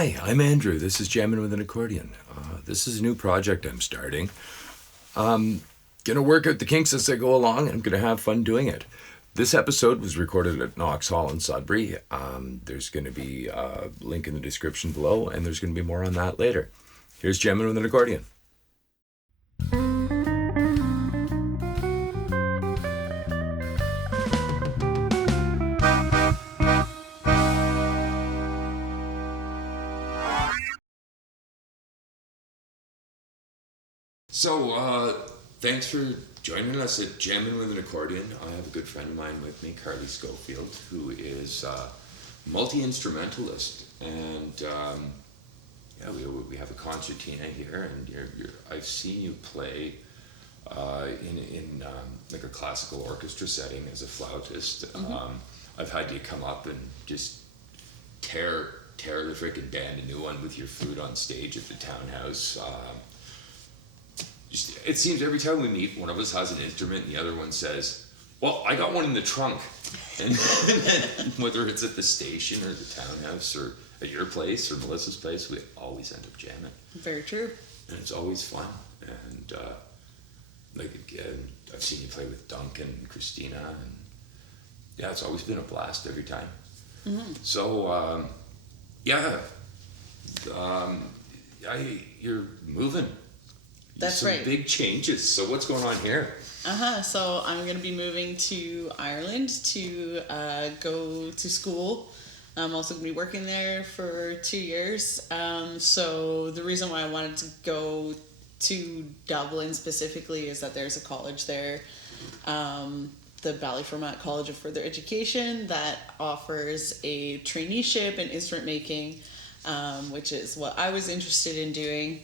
Hi, I'm Andrew. This is Jamming with an Accordion. This is a new project I'm starting. Gonna work out the kinks as I go along, and I'm gonna have fun doing it. This episode was recorded at Knox Hall in Sudbury. There's gonna be a link in the description below, and there's gonna be more on that later. Here's Jamming with an Accordion. So, thanks for joining us at Jamming with an Accordion. I have a good friend of mine with me, Karly Schofield, who is a multi-instrumentalist. And we have a concertina here, and I've seen you play in like a classical orchestra setting as a flautist. I've had you come up and just tear the freaking band a new one with your flute on stage at the townhouse. It seems every time we meet, one of us has an instrument and the other one says, well, I got one in the trunk. And whether it's at the station or the townhouse or at your place or Melissa's place, we always end up jamming. Very true. And it's always fun. And again, I've seen you play with Duncan and Christina. And yeah, it's always been a blast every time. Mm-hmm. So, you're moving. That's some right. Big changes. So what's going on here? So I'm going to be moving to Ireland to go to school. I'm also going to be working there for 2 years. So the reason why I wanted to go to Dublin specifically is that there's a college there, the Ballyfermot College of Further Education, that offers a traineeship in instrument making, which is what I was interested in doing.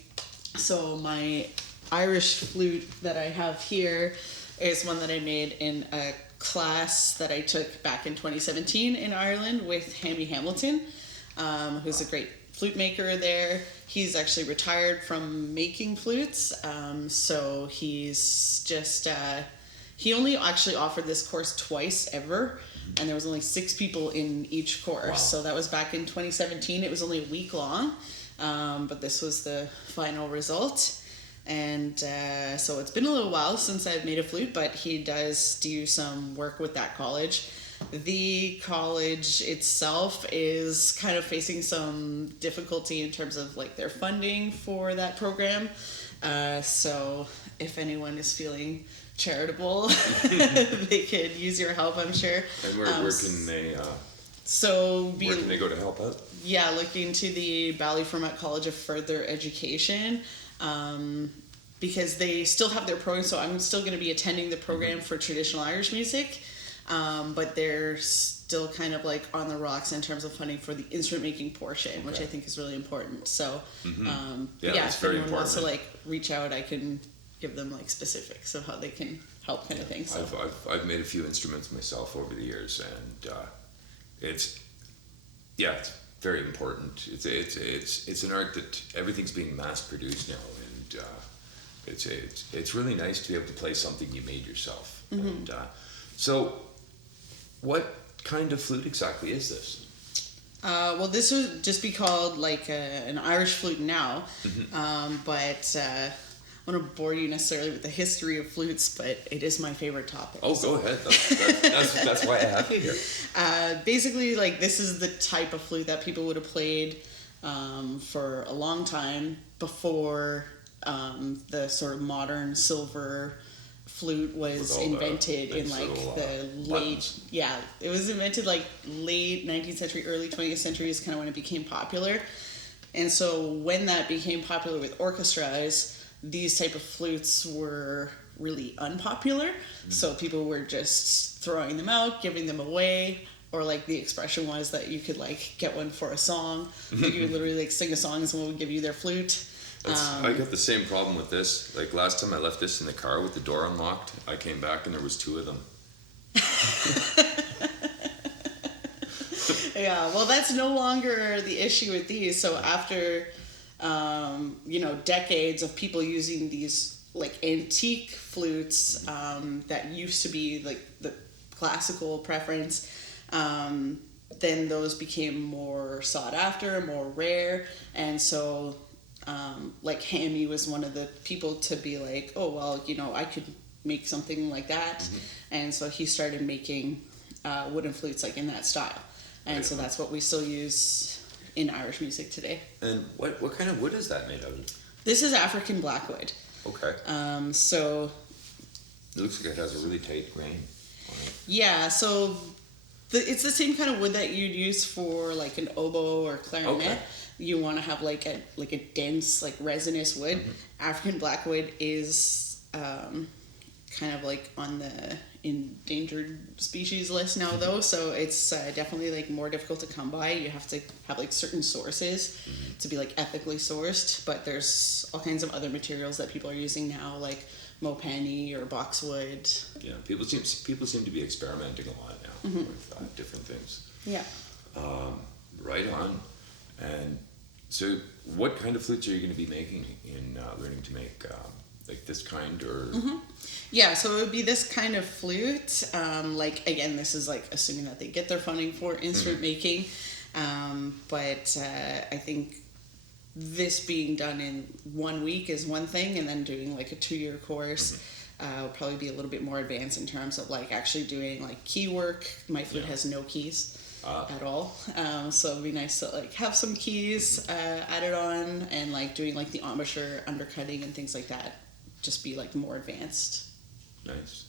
So my Irish flute that I have here is one that I made in a class that I took back in 2017 in Ireland with Hammy Hamilton, who's a great flute maker there. He's actually retired from making flutes, so he's just he only actually offered this course twice ever, and there was only 6 people in each course. Wow. So that was back in 2017. It was only a week long. But this was the final result, and so it's been a little while since I've made a flute, but he does do some work with that college. The college itself is kind of facing some difficulty in terms of like their funding for that program, so if anyone is feeling charitable, they could use your help, I'm sure. And where can they where can they go to help out? Yeah, looking to the Ballyfermot College of Further Education, because they still have their program, so I'm still going to be attending the program for traditional Irish music, but they're still kind of like on the rocks in terms of funding for the instrument making portion, which I think is really important. So, if anyone wants to like reach out, I can give them like specifics of how they can help, kind of thing. So I've made a few instruments myself over the years, and it's very important. It's an art that everything's being mass produced now, and it's really nice to be able to play something you made yourself. Mm-hmm. And so, what kind of flute exactly is this? Well, this would just be called like an Irish flute now, but I don't want to bore you necessarily with the history of flutes, but it is my favorite topic. Oh, go ahead. That's why I have you here. Basically, like, this is the type of flute that people would have played for a long time before the sort of modern silver flute was invented in like the late... Yeah, it was invented like late 19th century, early 20th century is kind of when it became popular. And so when that became popular with orchestras, these type of flutes were really unpopular, so people were just throwing them out, giving them away, or like the expression was that you could like get one for a song. Like you would literally like sing a song and someone would give you their flute. I got the same problem with this. Like last time I left this in the car with the door unlocked, I came back and there was 2 of them. Yeah, well, that's no longer the issue with these. So after decades of people using these like antique flutes that used to be like the classical preference, then those became more sought after, more rare, and so like Hammy was one of the people to be like, oh well, you know, I could make something like that, and so he started making wooden flutes like in that style, and so that's what we still use in Irish music today. And what kind of wood is that made out of? This is African blackwood. Okay. So It looks like it has a really tight grain on it. yeah, so it's the same kind of wood that you'd use for like an oboe or clarinet. Okay. You want to have like a dense, like resinous wood. African blackwood is kind of like on the endangered species list now, though, so it's definitely like more difficult to come by. You have to have like certain sources to be like ethically sourced, but there's all kinds of other materials that people are using now, like mopani or boxwood. Yeah, people seem to be experimenting a lot now with different things. Yeah. Right on. And so, what kind of flutes are you going to be making in learning to make like this kind, or? Yeah, so it would be this kind of flute. Like again, this is like assuming that they get their funding for instrument making, but I think this being done in 1 week is one thing, and then doing like a 2-year course will probably be a little bit more advanced in terms of like actually doing like key work. My flute has no keys at all, so it'd be nice to like have some keys added on, and like doing like the embouchure, undercutting, and things like that. Just be like more advanced. Nice.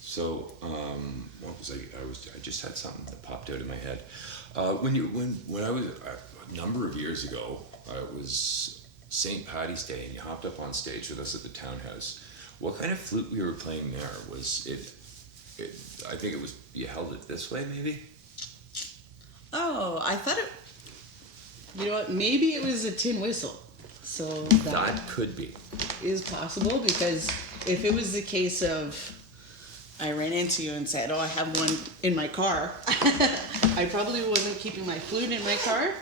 So, what was I just had something that popped out of my head. When I was a number of years ago, it was St. Paddy's Day, and you hopped up on stage with us at the townhouse. What kind of flute we were playing there? Was it? I think it was. You held it this way, maybe. Oh, I thought it. You know what? Maybe it was a tin whistle. So that could be. Is possible, because if it was the case of I ran into you and said, oh, I have one in my car, I probably wasn't keeping my flute in my car.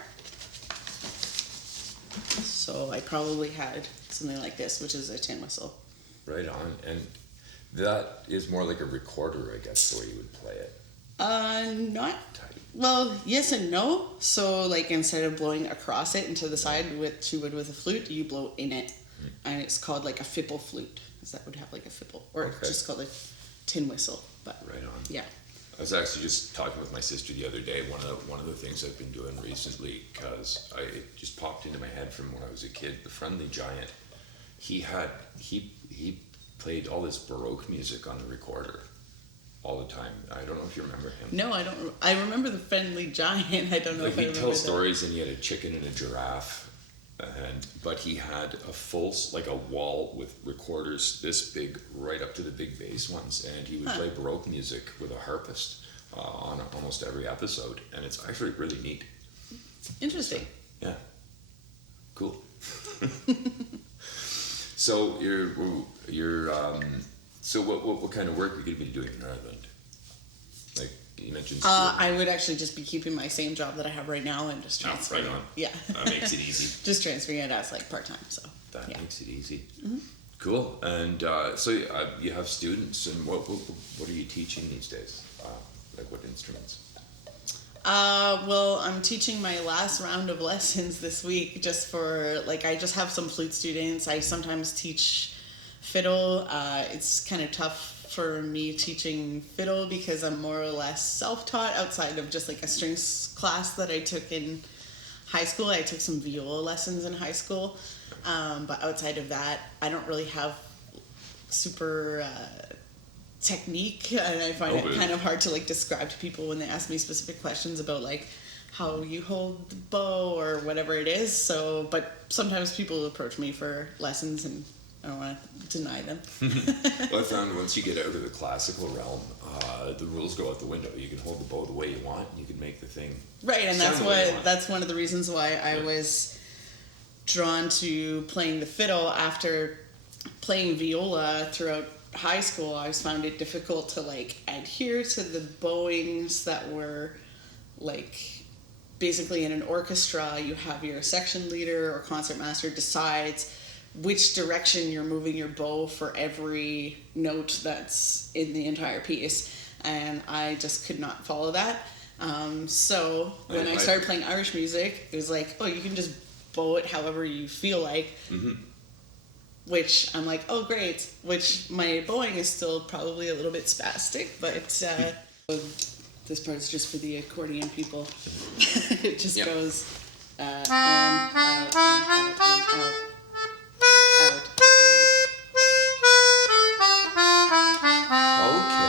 So I probably had something like this, which is a tin whistle. Right on. And that is more like a recorder, I guess, the way you would play it. Not... Well, yes and no. So, like, instead of blowing across it and to the side, which you would with a flute, you blow in it. And it's called, like, a fipple flute. Because that would have, like, a fipple. Or it's just called a tin whistle. But right on. Yeah. I was actually just talking with my sister the other day. One of the things I've been doing recently, because it just popped into my head from when I was a kid, the Friendly Giant. He played all this Baroque music on the recorder all the time. I don't know if you remember him. No, I don't. I remember the Friendly Giant. I don't know if I remember that. He'd tell stories, and he had a chicken and a giraffe, but he had a full, like a wall with recorders this big, right up to the big bass ones, and he would play Baroque music with a harpist on almost every episode, and it's actually really neat. Interesting. Yeah. Cool. So so what kind of work are you going to be doing in Ireland? Like you mentioned. I would actually just be keeping my same job that I have right now and just transferring. Right on. Yeah. That makes it easy. Just transferring it as like part-time. So that makes it easy. Cool. And so you have students, and what are you teaching these days? Like what instruments? Well, I'm teaching my last round of lessons this week, just for like I just have some flute students. I sometimes teach fiddle. It's kind of tough for me teaching fiddle because I'm more or less self-taught outside of just like a strings class that I took in high school. I took some viola lessons in high school, but outside of that, I don't really have super technique, and I find it kind of hard to like describe to people when they ask me specific questions about like how you hold the bow or whatever it is. So, but sometimes people approach me for lessons, and I don't want to deny them. Well, I found once you get out of the classical realm, the rules go out the window. You can hold the bow the way you want. You can make the thing right, and that's one of the reasons why I was drawn to playing the fiddle after playing viola throughout high school. I always found it difficult to like adhere to the bowings that were like basically in an orchestra. You have your section leader or concertmaster decides which direction you're moving your bow for every note that's in the entire piece, and I just could not follow that. So when I started playing Irish music, it was like, oh, you can just bow it however you feel like. Mm-hmm. Which I'm like, oh, great. Which my bowing is still probably a little bit spastic, but this part's just for the accordion people. It just goes in, out, in, out, out.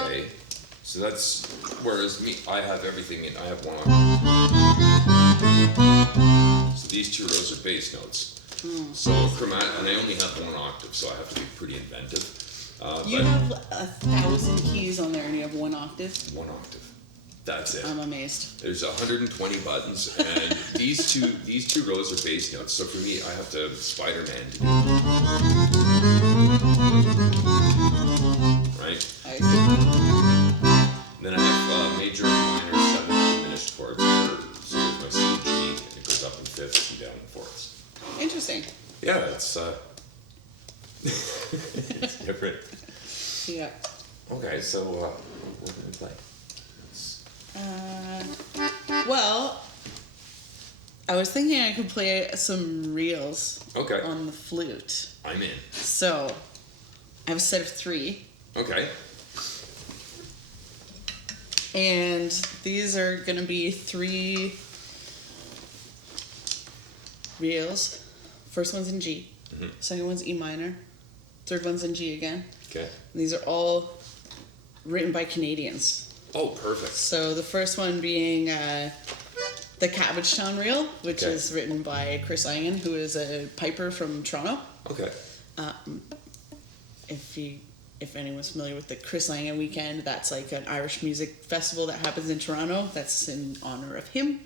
Okay. So that's, whereas me, I have everything in, I have one octave. So these two rows are bass notes. So chromatic, and I only have one octave, so I have to be pretty inventive. You have 1,000 keys on there and you have one octave? One octave. That's it. I'm amazed. There's 120 buttons, and these two rows are bass notes. So for me, I have to Spider-Man to do it. Right? I see. Then I have major, minor, seventh, diminished chords. So there's my C, G, and it goes up in fifths and down in fourths. Interesting. Yeah, it's it's different. Yeah. Okay, so what are we gonna play? Well, I was thinking I could play some reels on the flute. I'm in. So, I have a set of 3. Okay. And these are going to be 3 reels. First one's in G. Mm-hmm. Second one's E minor. Third one's in G again. Okay. And these are all written by Canadians. Oh, perfect. So the first one being the Cabbagetown Reel, which is written by Chris Langan, who is a piper from Toronto. Okay. If anyone's familiar with the Chris Langan Weekend, that's like an Irish music festival that happens in Toronto. That's in honor of him.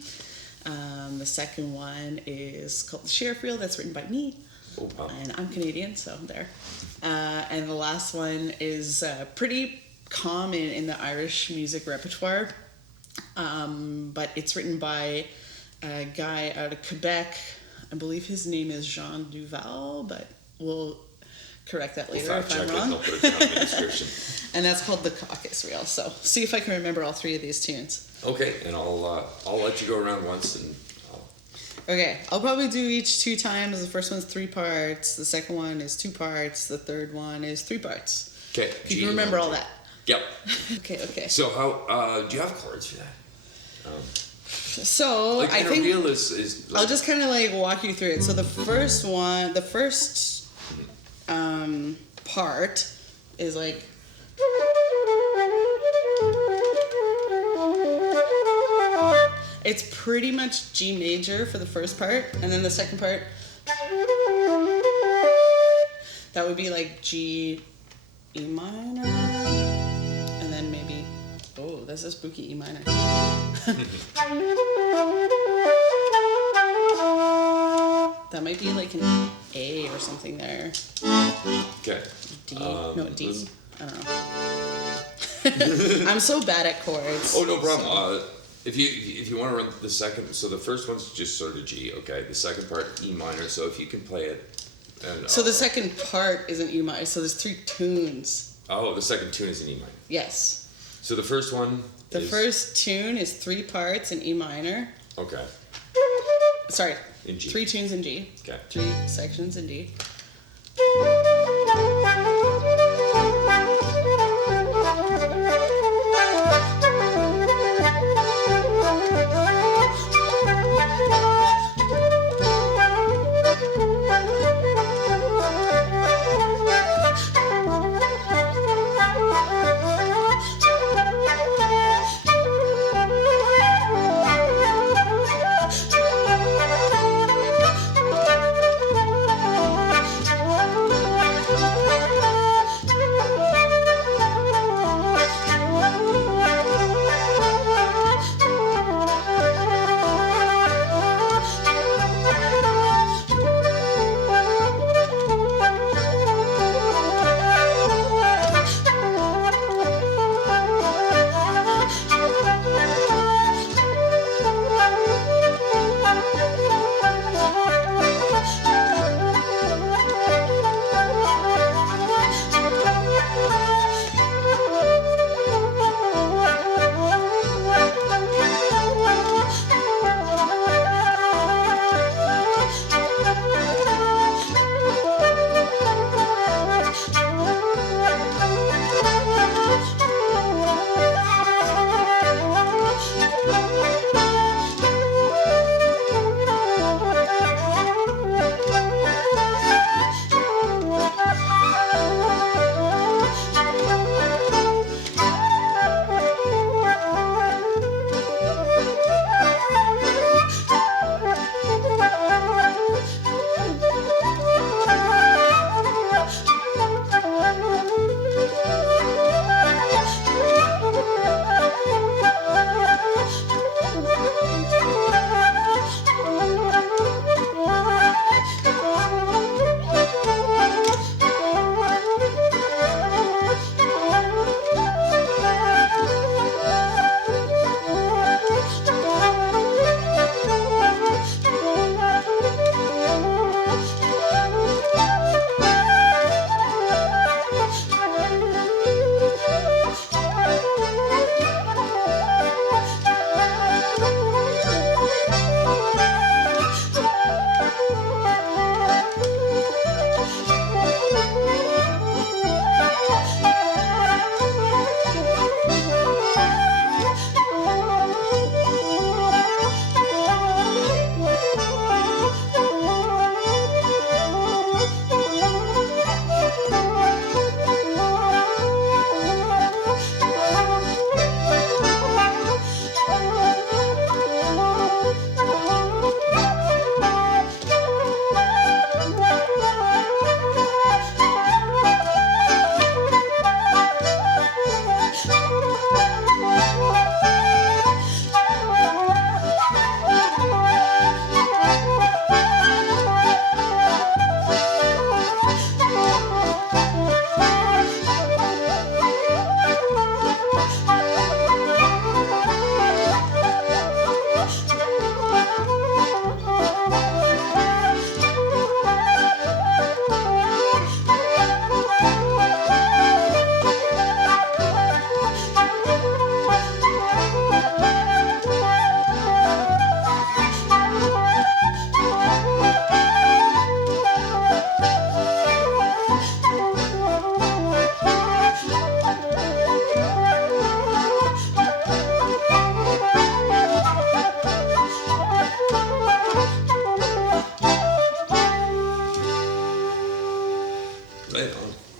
The second one is called the Sheriff Reel. That's written by me. Oh, wow. And I'm Canadian, so there. And the last one is pretty common in the Irish music repertoire, but it's written by a guy out of Quebec. I believe his name is Jean Duval, but we'll correct that later if I'm wrong. I'll put it down in the description. And that's called the Caucus Reel. So see if I can remember all 3 of these tunes. Okay, and I'll let you go around once and. Okay, I'll probably do each 2 times. The first one's 3 parts. The second one is 2 parts. The third one is 3 parts. Okay. You can remember all that. Yep. Okay. So how do you have chords for that? So like, I think reel is like, I'll just kind of like walk you through it. So the first part is like. It's pretty much G major for the first part, and then the second part, that would be like G, E minor, and then maybe, oh, that's a spooky E minor. That might be like an A or something there. Okay. D, no, D, I don't know. I'm so bad at chords. Oh, no problem. So. If you want to run the second, so the first one's just sort of G, okay. The second part E minor. So if you can play it. And, so the second part is an E minor. So there's 3 tunes. Oh, the second tune is in E minor. Yes. So the first one. The first tune is 3 parts in E minor. Okay. Sorry. In G. 3 tunes in G. Okay. 3 sections in D.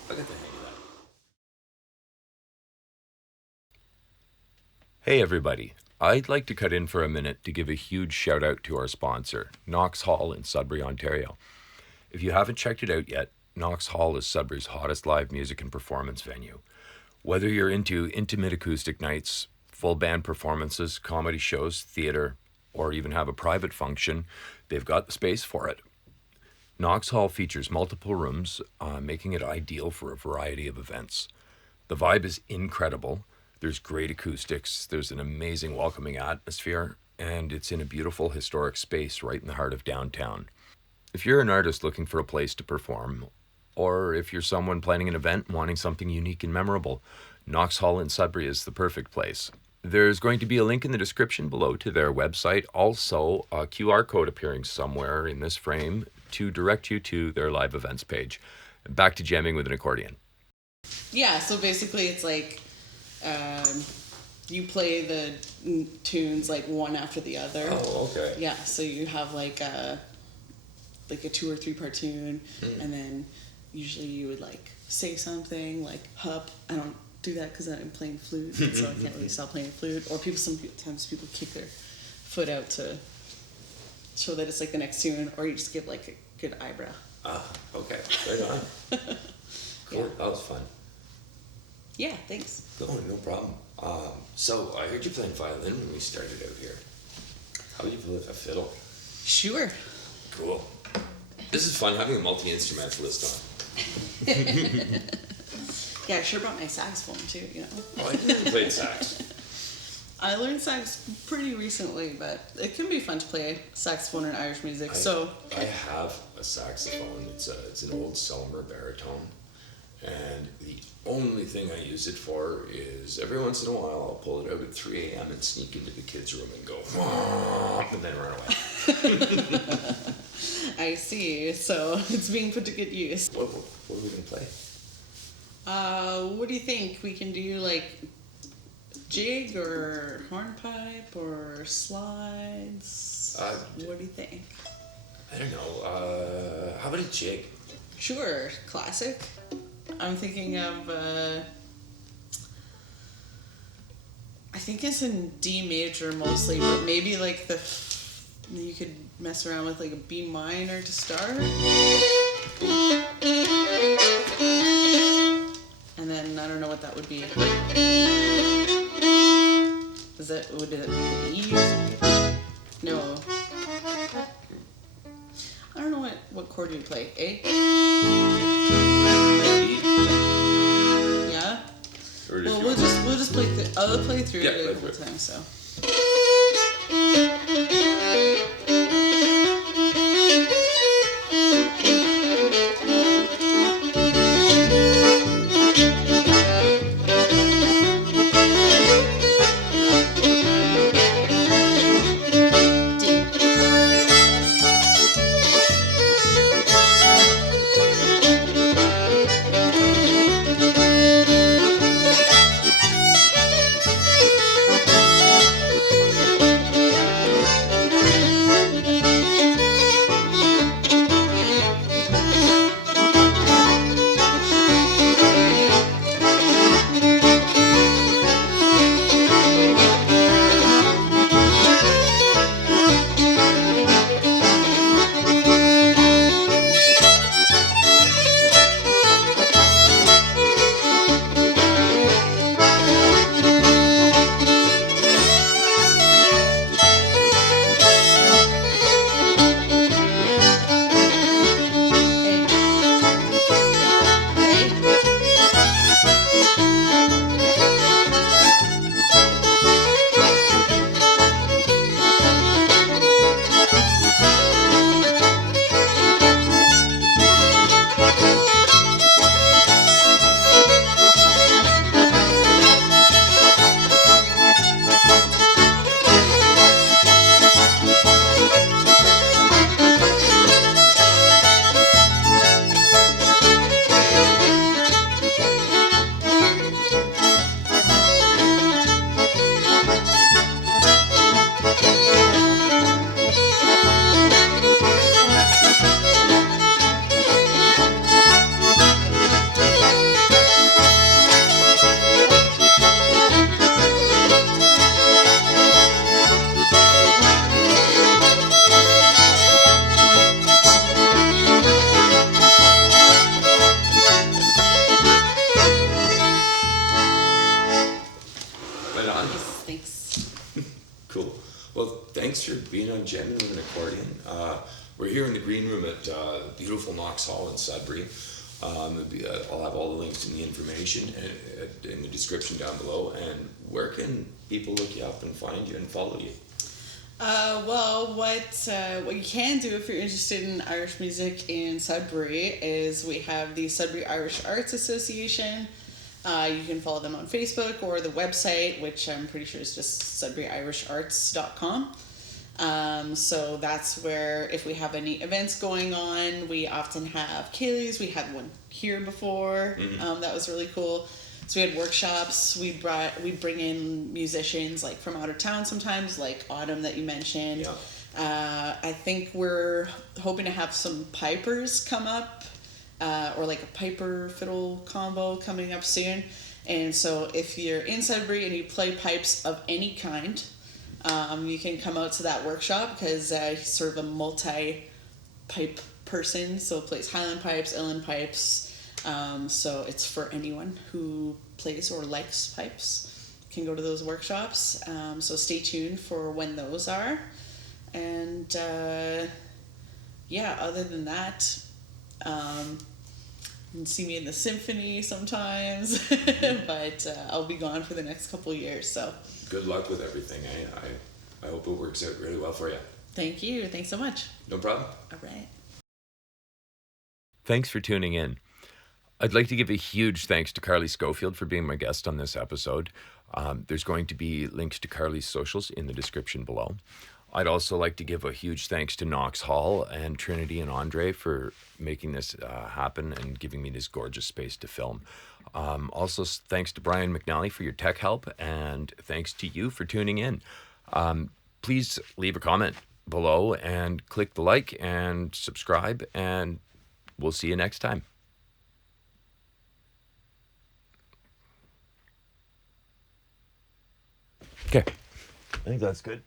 I got the hang of that. Hey everybody, I'd like to cut in for a minute to give a huge shout out to our sponsor, Knox Hall in Sudbury, Ontario. If you haven't checked it out yet, Knox Hall is Sudbury's hottest live music and performance venue. Whether you're into intimate acoustic nights, full band performances, comedy shows, theater, or even have a private function, they've got the space for it. Knox Hall features multiple rooms, making it ideal for a variety of events. The vibe is incredible. There's great acoustics, there's an amazing welcoming atmosphere, and it's in a beautiful historic space right in the heart of downtown. If you're an artist looking for a place to perform, or if you're someone planning an event and wanting something unique and memorable, Knox Hall in Sudbury is the perfect place. There's going to be a link in the description below to their website, also a QR code appearing somewhere in this frame to direct you to their live events page. Back to jamming with an accordion. Yeah, so basically it's like you play the tunes like one after the other. Oh, okay. Yeah, so you have like a 2 or 3 part tune, and then usually you would like say something like hup. I don't do that because I'm playing flute, and so I can't really stop playing flute. Or sometimes people kick their foot out to show that it's like the next tune, or you just give like a good eyebrow. Okay, right on. Cool, Yeah. that was fun. Yeah, thanks. No problem. So I heard you playing violin when we started out here. How do you play with a fiddle? Sure. Cool. This is fun having a multi-instrumentalist on. Yeah, I sure brought my saxophone too, you know. Oh, I didn't play sax. I learned sax pretty recently, but it can be fun to play saxophone in Irish music. I have a saxophone. It's an old Selmer baritone, and the only thing I use it for is every once in a while I'll pull it out at 3 a.m. and sneak into the kids' room and go, and then run away. I see. So it's being put to good use. What are we gonna play? What do you think? We can do like jig or hornpipe or slides? What do you think? I don't know. How about a jig? Sure, classic. I'm thinking of, I think it's in D major mostly, but maybe like you could mess around with like a B minor to start. And then I don't know what that would be. Would it be E or something? No. I don't know what chord you play. A? Yeah? Well, we'll just play I'll play through it a couple times, so. on Jamming with an Accordion. We're here in the green room at beautiful Knox Hall in Sudbury. I'll have all the links in the information in the description down below. And where can people look you up and find you and follow you? Well, what you can do if you're interested in Irish music in Sudbury is we have the Sudbury Irish Arts Association. You can follow them on Facebook or the website, which I'm pretty sure is just sudburyirisharts.com. So that's where if we have any events going on, we often have Kaylee's. We had one here before. That was really cool. So we had workshops. We bring in musicians like from out of town sometimes, like Autumn that you mentioned. Yeah. I think we're hoping to have some pipers come up, or like a piper fiddle combo coming up soon. And so if you're in Sudbury and you play pipes of any kind, you can come out to that workshop because he's sort of a multi-pipe person. So plays Highland pipes, Uilleann pipes. So it's for anyone who plays or likes pipes can go to those workshops. So stay tuned for when those are. And yeah, other than that, you can see me in the symphony sometimes, but I'll be gone for the next couple of years. So Good luck with everything. I hope it works out really well for you. thank you. Thanks so much. No problem. All right. Thanks for tuning in. I'd like to give a huge thanks to Karly Schofield for being my guest on this episode. There's going to be links to Karly's socials in the description below. I'd also like to give a huge thanks to Knox Hall and Trinity and Andre for making this happen and giving me this gorgeous space to film. Also, thanks to Brian McNally for your tech help, and thanks to you for tuning in. Please leave a comment below and click the like and subscribe, and we'll see you next time. Okay, I think that's good.